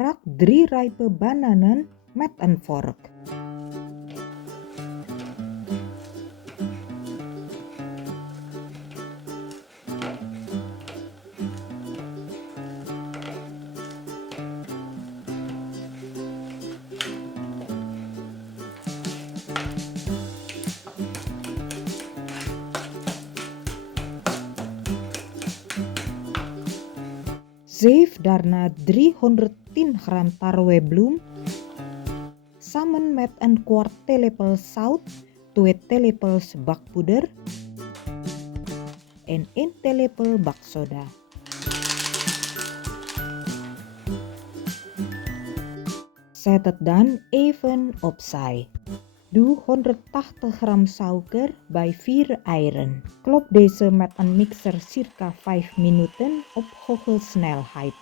Crack 3 ripe bananen met een vork. Zeef daarna 310 gram tarwebloem samen met een kwart theelepel zout, 2 theelepels bakpoeder en 1 theelepel baksoda. Zet het dan even opzij. Doe 180 gram suiker bij 4 eieren. Klop deze met een mixer circa 5 minuten op hoge snelheid.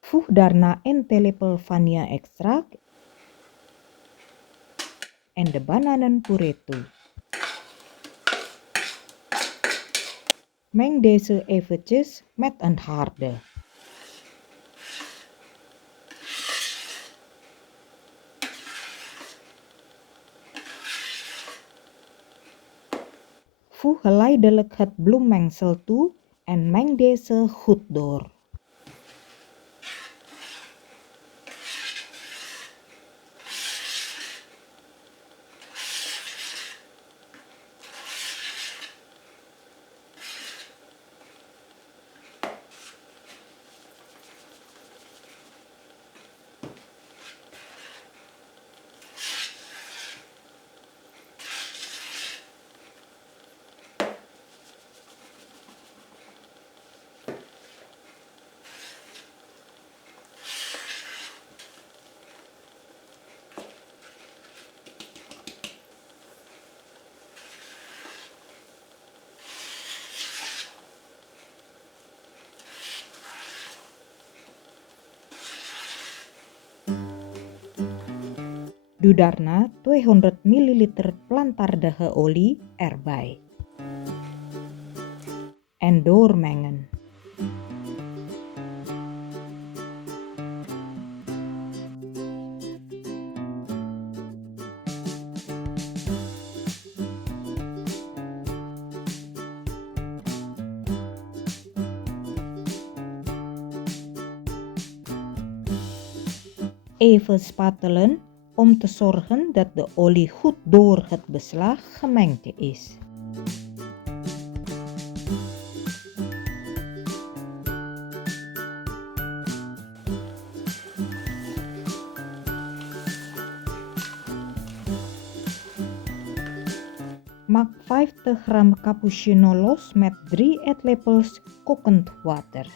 Voeg daarna 1 theelepel vanille-extract en de bananenpuree toe. Meng deze eventjes met een harde. Voeg geleidelijk het bloemmengsel toe en meng deze goed door. Doe daarna 200 ml plantaardige olie erbij. En doormengen. Even spatelen om te zorgen dat de olie goed door het beslag gemengd is. Maak 50 gram cappuccino los met 3 eetlepels kokend water.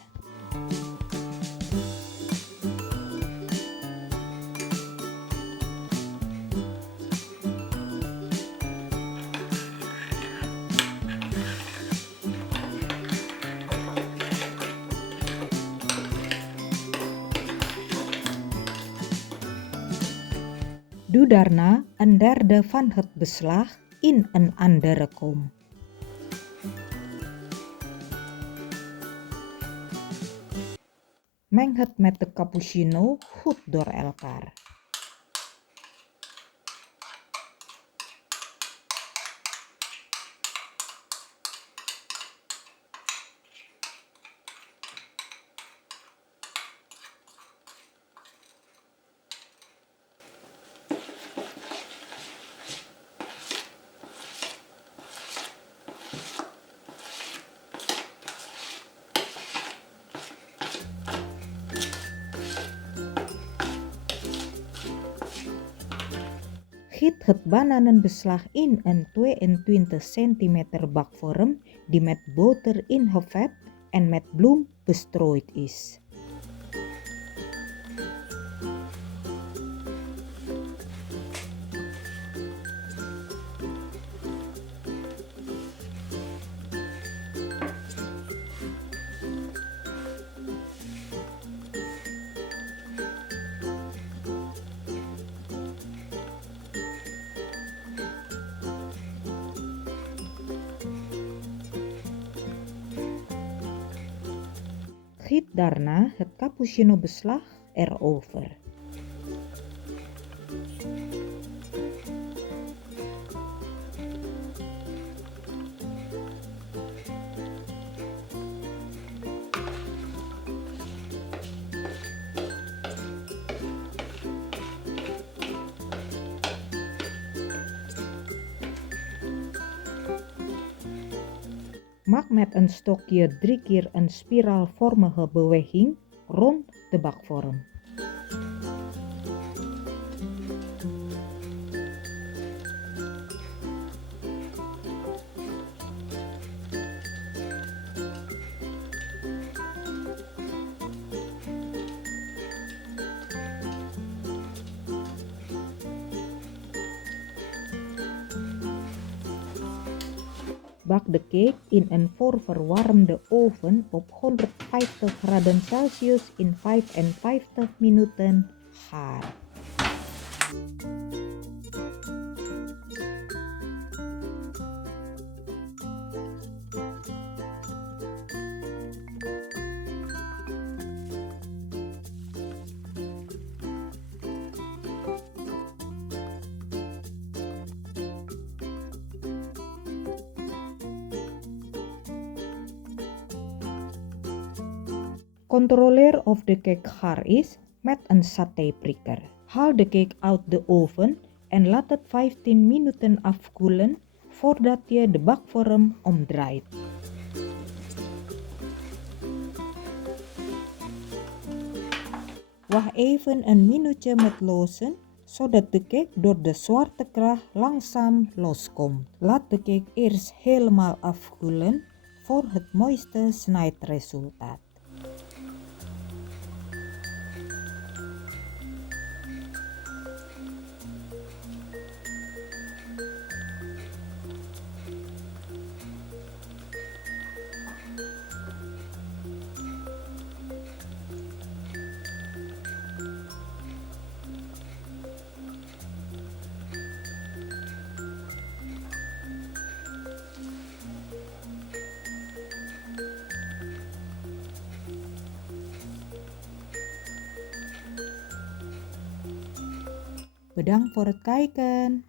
Doe daarna een derde van het beslag in een andere kom. Meng het met de cappuccino goed door elkaar. Giet het bananenbeslag in een 22 cm bakvorm die met boter ingevet en met bloem bestrooid is. giet daarna het cappuccino beslag erover. Maak met een stokje 3 keer een spiraalvormige beweging rond de bakvorm. Bak de cake in een voorverwarmde oven op 150 graden Celsius in 55 minuten gaar. Controleer of de cake gaar is met een satéprikker. Haal de cake uit de oven en laat het 15 minuten afkoelen voordat je de bakvorm omdraait. Wacht even een minuutje met lozen, zodat de cake door de zwaartekracht langzaam loskomt. Laat de cake eerst helemaal afkoelen voor het mooiste snijdresultaat. Bedankt voor het kijken.